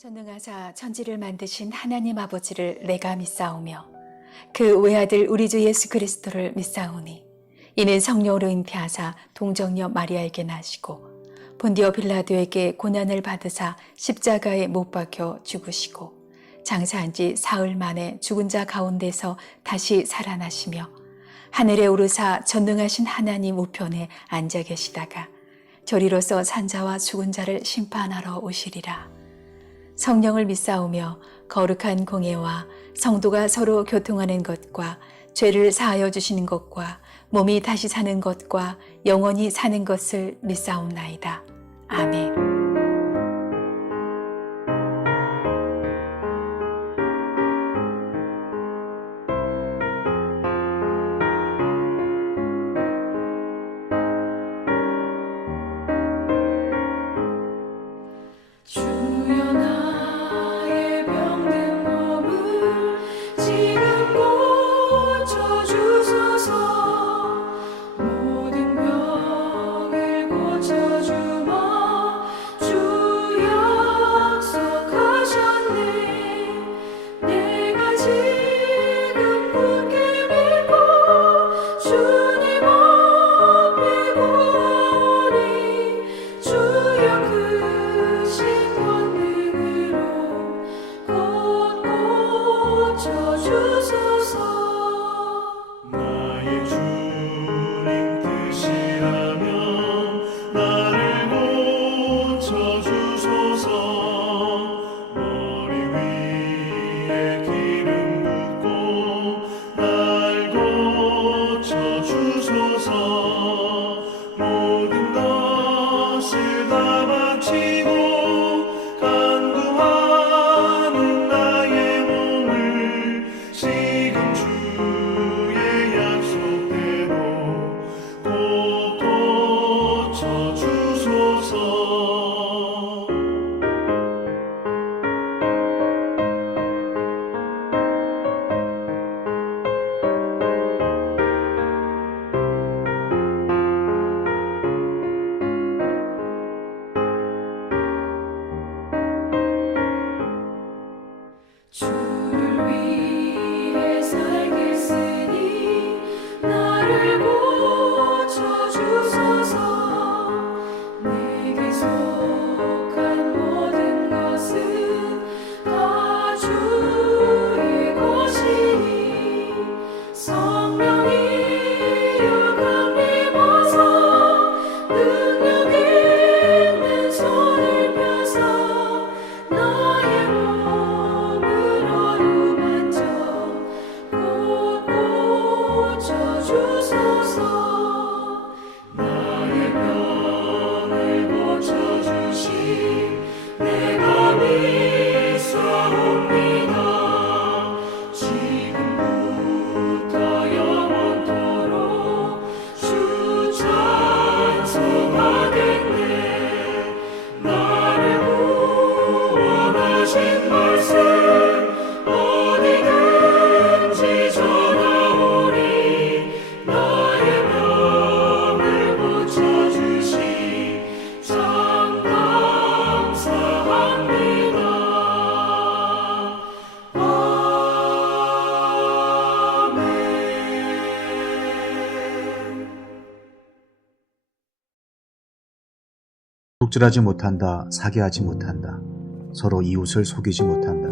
전능하사 천지를 만드신 하나님 아버지를 내가 믿사오며 그 외아들 우리 주 예수 그리스도를 믿사오니 이는 성령으로 잉태하사 동정녀 마리아에게 나시고 본디오 빌라도에게 고난을 받으사 십자가에 못 박혀 죽으시고 장사한 지 사흘 만에 죽은 자 가운데서 다시 살아나시며 하늘에 오르사 전능하신 하나님 우편에 앉아 계시다가 저리로서 산자와 죽은 자를 심판하러 오시리라. 성령을 믿사오며 거룩한 공예와 성도가 서로 교통하는 것과 죄를 사하여 주시는 것과 몸이 다시 사는 것과 영원히 사는 것을 믿사옵나이다. 아멘. 주여 나의 병든 몸을 지금 고쳐주소서. 모든 병을 고쳐주마 주 약속하셨네. 내가 지금 굳게 믿고 주님 앞에 구하오니 주여 크신 권능으로 곧 고쳐주소서. 나의 주님 뜻이라면 나를 고쳐주소서. 머리 위에 기름 붓고 날 고쳐주소서. 모든 것을 다 바치고 간구하는 나의 몸을 지금 주의 약속대로 꼭 고쳐주소서. 주를 위해 살겠으니 나를 고쳐주소서. 내게 속한 모든 것은 다 주의 것이니 성령이여 강림하사 능력 있는 손을 펴사 나의 몸을 어루만져 곧 고쳐주소서. 나의 병을 고쳐주시 내가 믿사옵니다. 지금부터 영원토록 주 찬송하겠네. 나를 구원하신 말씀 어디든지 전하오니 나의 병을 고쳐주시 참 감사합니다. 아멘. 독질하지 못한다, 사기하지 못한다, 서로 이웃을 속이지 못한다.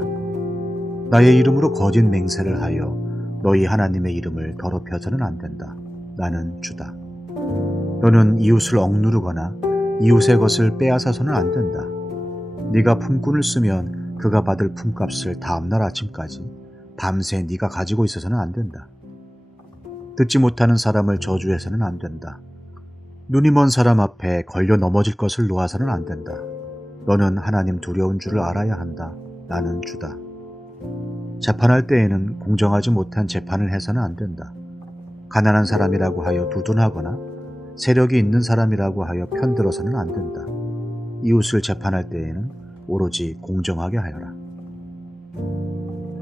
나의 이름으로 거짓 맹세를 하여 너희 하나님의 이름을 더럽혀서는 안 된다. 나는 주다. 너는 이웃을 억누르거나 이웃의 것을 빼앗아서는 안 된다. 네가 품꾼을 쓰면 그가 받을 품값을 다음날 아침까지 밤새 네가 가지고 있어서는 안 된다. 듣지 못하는 사람을 저주해서는 안 된다. 눈이 먼 사람 앞에 걸려 넘어질 것을 놓아서는 안 된다. 너는 하나님 두려운 줄을 알아야 한다. 나는 주다. 재판할 때에는 공정하지 못한 재판을 해서는 안 된다. 가난한 사람이라고 하여 두둔하거나 세력이 있는 사람이라고 하여 편들어서는 안 된다. 이웃을 재판할 때에는 오로지 공정하게 하여라.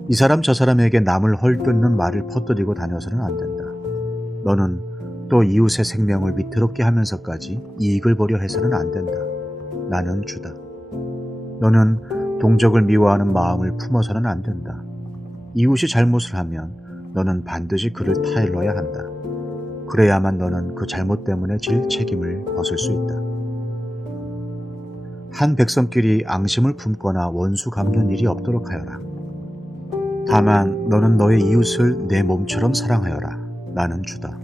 이 사람 저 사람에게 남을 헐뜯는 말을 퍼뜨리고 다녀서는 안 된다. 너는 또 이웃의 생명을 위태롭게 하면서까지 이익을 보려 해서는 안 된다. 나는 주다. 너는 동족을 미워하는 마음을 품어서는 안 된다. 이웃이 잘못을 하면 너는 반드시 그를 타일러야 한다. 그래야만 너는 그 잘못 때문에 질 책임을 벗을 수 있다. 한 백성끼리 앙심을 품거나 원수 갚는 일이 없도록 하여라. 다만 너는 너의 이웃을 내 몸처럼 사랑하여라. 나는 주다.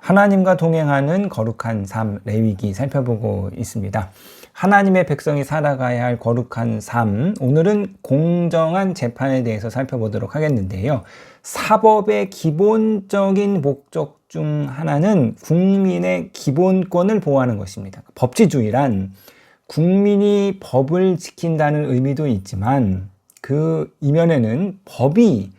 하나님과 동행하는 거룩한 삶, 레위기 살펴보고 있습니다. 하나님의 백성이 살아가야 할 거룩한 삶, 오늘은 공정한 재판에 대해서 살펴보도록 하겠는데요. 사법의 기본적인 목적 중 하나는 국민의 기본권을 보호하는 것입니다. 법치주의란 국민이 법을 지킨다는 의미도 있지만 그 이면에는 법이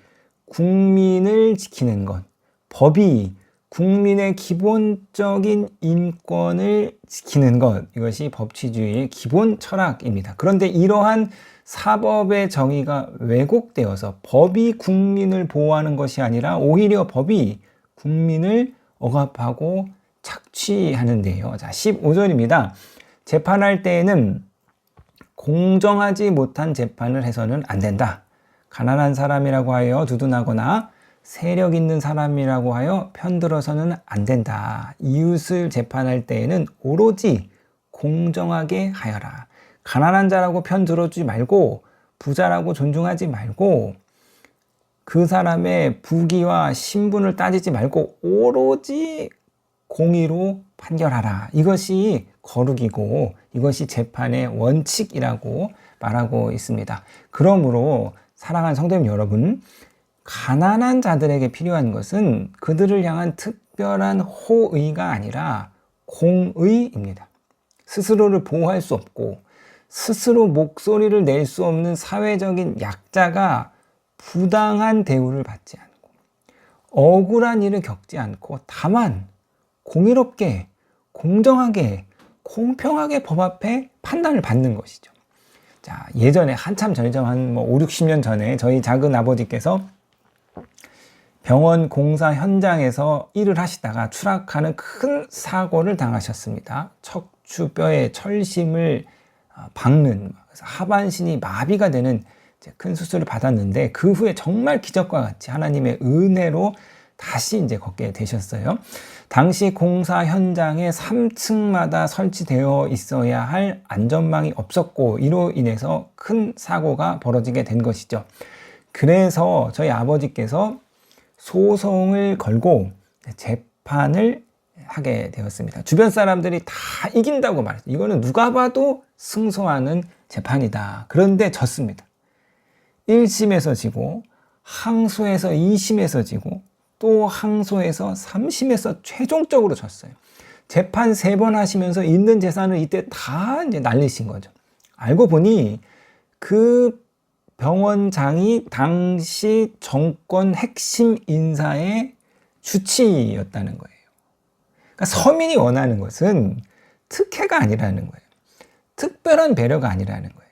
국민을 지키는 것, 법이 국민의 기본적인 인권을 지키는 것, 이것이 법치주의의 기본 철학입니다. 그런데 이러한 사법의 정의가 왜곡되어서 법이 국민을 보호하는 것이 아니라 오히려 법이 국민을 억압하고 착취하는데요. 자, 15절입니다. 재판할 때에는 공정하지 못한 재판을 해서는 안 된다. 가난한 사람이라고 하여 두둔하거나 세력 있는 사람이라고 하여 편들어서는 안 된다. 이웃을 재판할 때에는 오로지 공정하게 하여라. 가난한 자라고 편들어주지 말고 부자라고 존중하지 말고 그 사람의 부귀와 신분을 따지지 말고 오로지 공의로 판결하라. 이것이 거룩이고 이것이 재판의 원칙이라고 말하고 있습니다. 그러므로 사랑하는 성도님 여러분, 가난한 자들에게 필요한 것은 그들을 향한 특별한 호의가 아니라 공의입니다. 스스로를 보호할 수 없고 스스로 목소리를 낼 수 없는 사회적인 약자가 부당한 대우를 받지 않고 억울한 일을 겪지 않고 다만 공의롭게, 공정하게, 공평하게 법 앞에 판단을 받는 것이죠. 자, 예전에 한참 전이죠. 한 5, 60년 전에 저희 작은 아버지께서 병원 공사 현장에서 일을 하시다가 추락하는 큰 사고를 당하셨습니다. 척추뼈에 철심을 박는, 하반신이 마비가 되는 큰 수술을 받았는데 그 후에 정말 기적과 같이 하나님의 은혜로 다시 이제 걷게 되셨어요. 당시 공사 현장에 3층마다 설치되어 있어야 할 안전망이 없었고 이로 인해서 큰 사고가 벌어지게 된 것이죠. 그래서 저희 아버지께서 소송을 걸고 재판을 하게 되었습니다. 주변 사람들이 다 이긴다고 말했어요. 이거는 누가 봐도 승소하는 재판이다. 그런데 졌습니다. 1심에서 지고 항소에서 2심에서 지고 또 항소에서 3심에서 최종적으로 졌어요. 재판 3번 하시면서 있는 재산을 이때 다 이제 날리신 거죠. 알고 보니 그 병원장이 당시 정권 핵심 인사의 주치였다는 거예요. 그러니까 서민이 원하는 것은 특혜가 아니라는 거예요. 특별한 배려가 아니라는 거예요.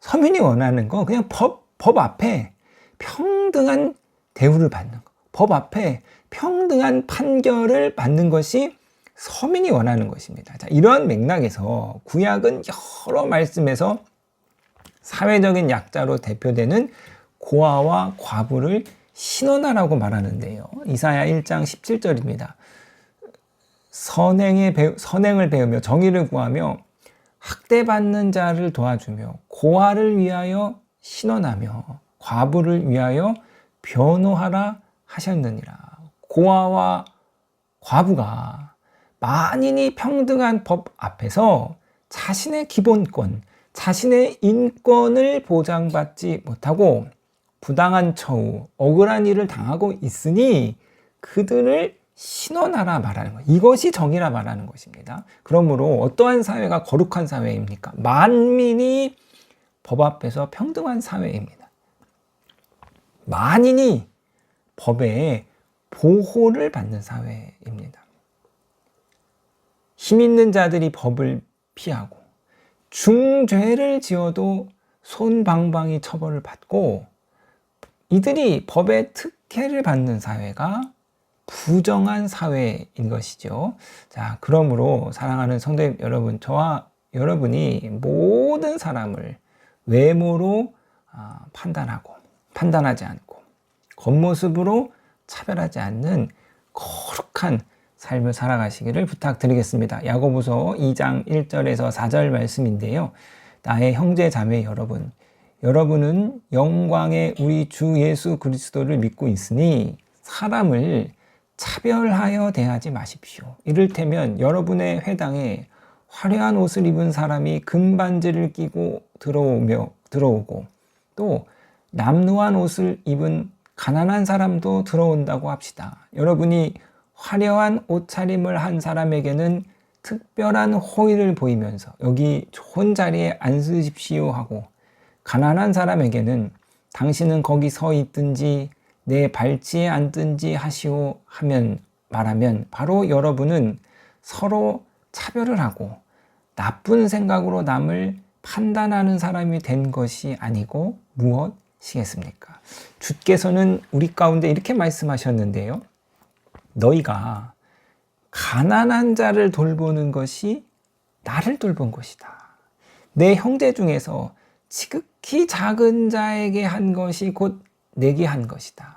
서민이 원하는 건 그냥 법 앞에 평등한 대우를 받는 거. 법 앞에 평등한 판결을 받는 것이 서민이 원하는 것입니다. 자, 이러한 맥락에서 구약은 여러 말씀에서 사회적인 약자로 대표되는 고아와 과부를 신원하라고 말하는데요. 이사야 1장 17절입니다. 선행을 배우며 정의를 구하며 학대받는 자를 도와주며 고아를 위하여 신원하며 과부를 위하여 변호하라 하셨느니라. 고아와 과부가 만인이 평등한 법 앞에서 자신의 기본권, 자신의 인권을 보장받지 못하고 부당한 처우, 억울한 일을 당하고 있으니 그들을 신원하라 말하는 거예요. 이것이 정의라 말하는 것입니다. 그러므로 어떠한 사회가 거룩한 사회입니까? 만민이 법 앞에서 평등한 사회입니다. 만인이 법에 보호를 받는 사회입니다. 힘 있는 자들이 법을 피하고 중죄를 지어도 손방방이 처벌을 받고 이들이 법의 특혜를 받는 사회가 부정한 사회인 것이죠. 자, 그러므로 사랑하는 성도 여러분, 저와 여러분이 모든 사람을 외모로 판단하지 않고 겉모습으로 차별하지 않는 거룩한 삶을 살아가시기를 부탁드리겠습니다. 야고보서 2장 1절에서 4절 말씀인데요. 나의 형제 자매 여러분, 여러분은 영광의 우리 주 예수 그리스도를 믿고 있으니 사람을 차별하여 대하지 마십시오. 이를테면 여러분의 회당에 화려한 옷을 입은 사람이 금반지를 끼고 들어오고 또 남루한 옷을 입은 가난한 사람도 들어온다고 합시다. 여러분이 화려한 옷차림을 한 사람에게는 특별한 호의를 보이면서 여기 좋은 자리에 앉으십시오 하고, 가난한 사람에게는 당신은 거기 서 있든지 내 발치에 앉든지 하시오 말하면 바로 여러분은 서로 차별을 하고 나쁜 생각으로 남을 판단하는 사람이 된 것이 아니고 무엇이겠습니까? 주께서는 우리 가운데 이렇게 말씀하셨는데요. 너희가 가난한 자를 돌보는 것이 나를 돌본 것이다. 내 형제 중에서 지극히 작은 자에게 한 것이 곧 내게 한 것이다.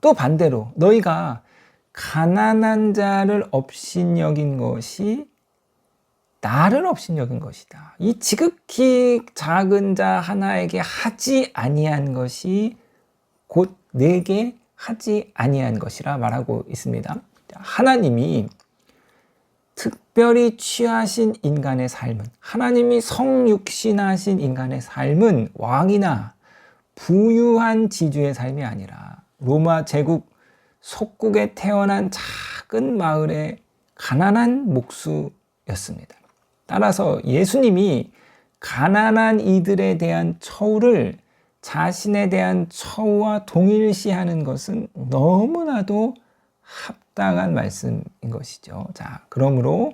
또 반대로 너희가 가난한 자를 업신여긴 것이 나를 업신여긴 것이다. 이 지극히 작은 자 하나에게 하지 아니한 것이 곧 내게 하지 아니한 것이라 말하고 있습니다. 하나님이 특별히 취하신 인간의 삶은, 하나님이 성육신하신 인간의 삶은 왕이나 부유한 지주의 삶이 아니라 로마 제국 속국에 태어난 작은 마을의 가난한 목수였습니다. 따라서 예수님이 가난한 이들에 대한 처우를 자신에 대한 처우와 동일시하는 것은 너무나도 합당한 말씀인 것이죠. 자, 그러므로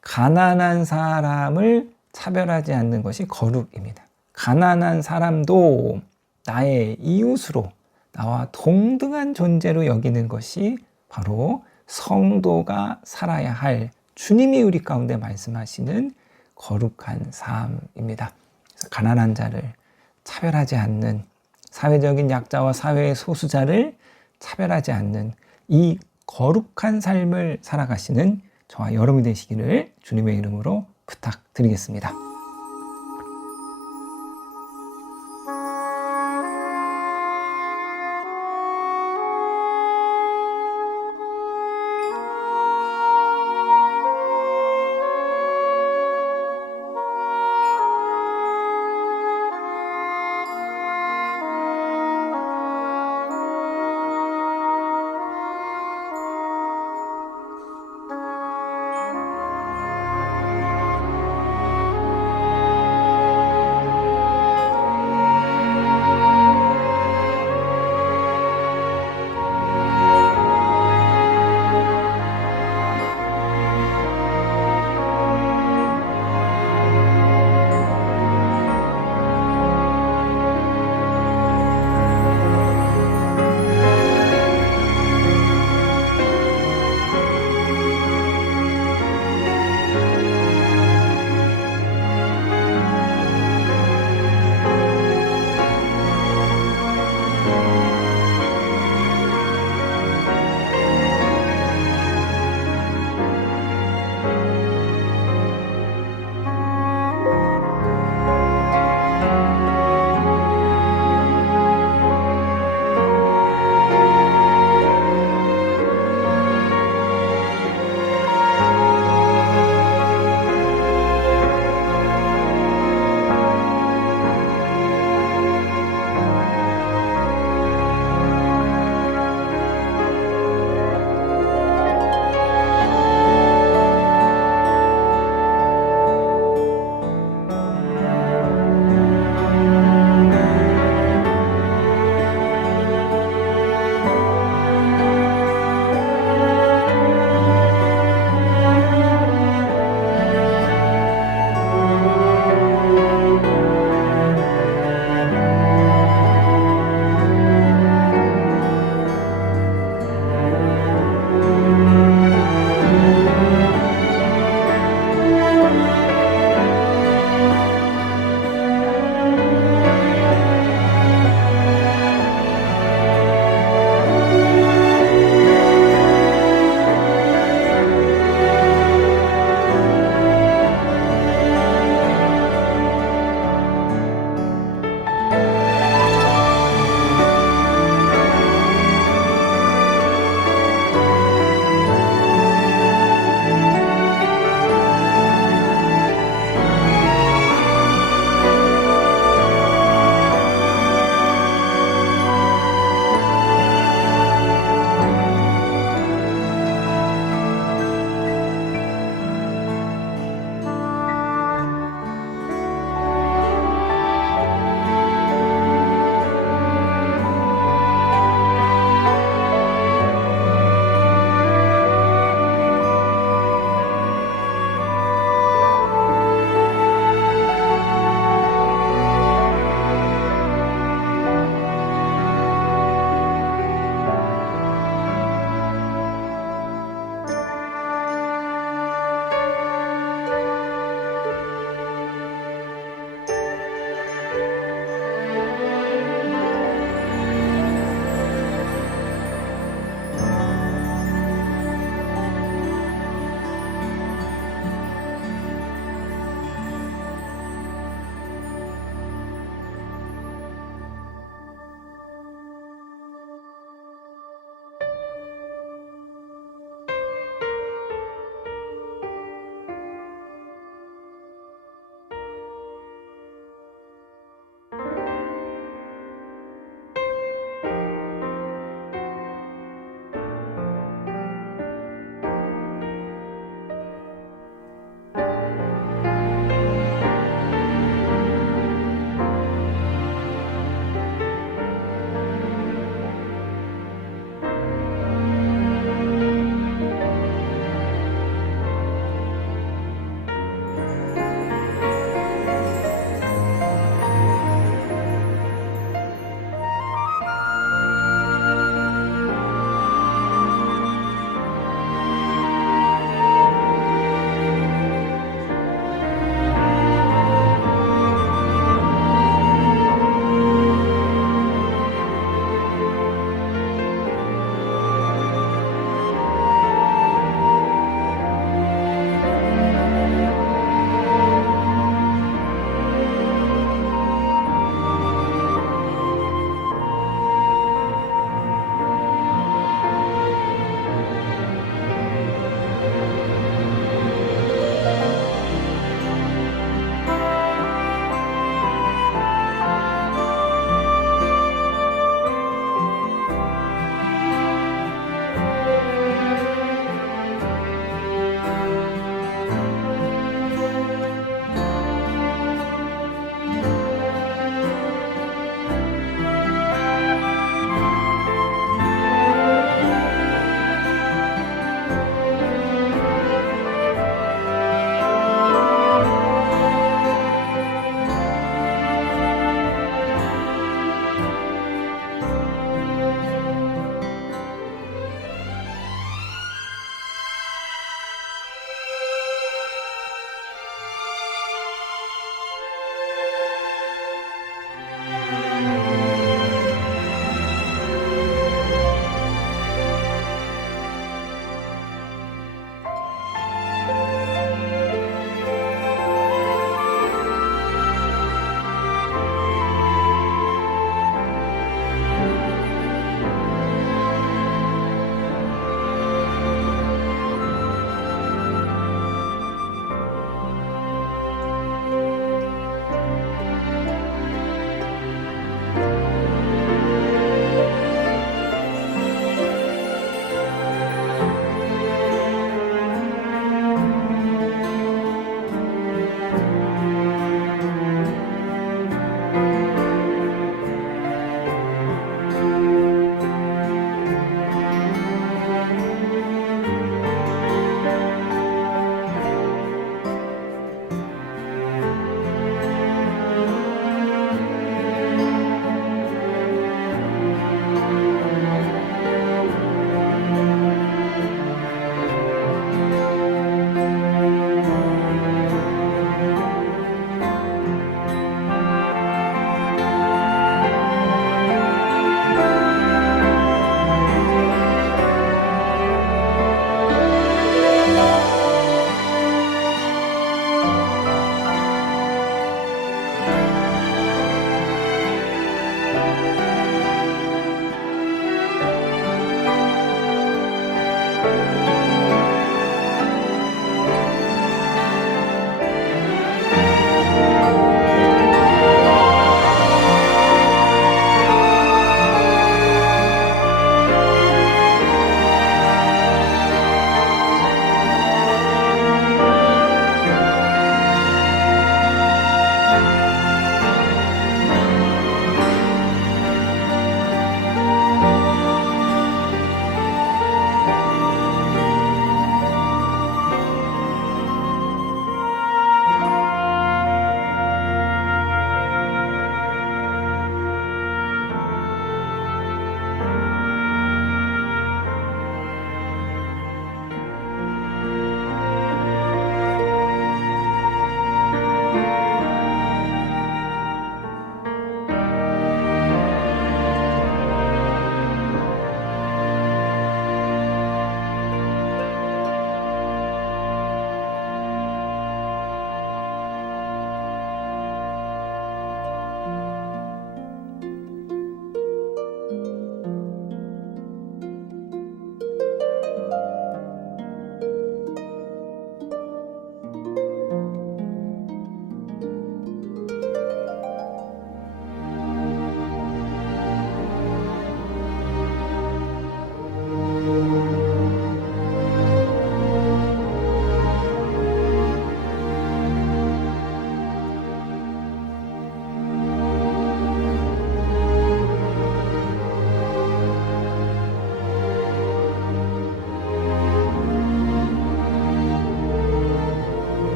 가난한 사람을 차별하지 않는 것이 거룩입니다. 가난한 사람도 나의 이웃으로, 나와 동등한 존재로 여기는 것이 바로 성도가 살아야 할, 주님이 우리 가운데 말씀하시는 거룩한 삶입니다. 그래서 가난한 자를 차별하지 않는, 사회적인 약자와 사회의 소수자를 차별하지 않는 이 거룩한 삶을 살아가시는 저와 여러분이 되시기를 주님의 이름으로 부탁드리겠습니다.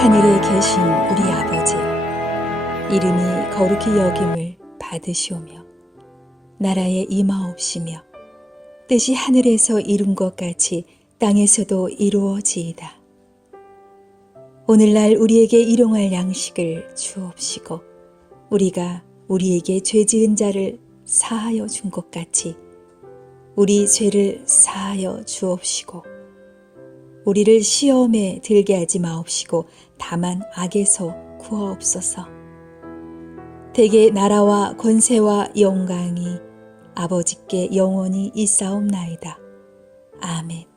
하늘에 계신 우리 아버지여, 이름이 거룩히 여김을 받으시오며 나라에 임하옵시며 뜻이 하늘에서 이룬 것 같이 땅에서도 이루어지이다. 오늘날 우리에게 일용할 양식을 주옵시고 우리가 우리에게 죄 지은 자를 사하여 준 것 같이 우리 죄를 사하여 주옵시고 우리를 시험에 들게 하지 마옵시고 다만 악에서 구하옵소서. 대개 나라와 권세와 영광이 아버지께 영원히 있사옵나이다. 아멘.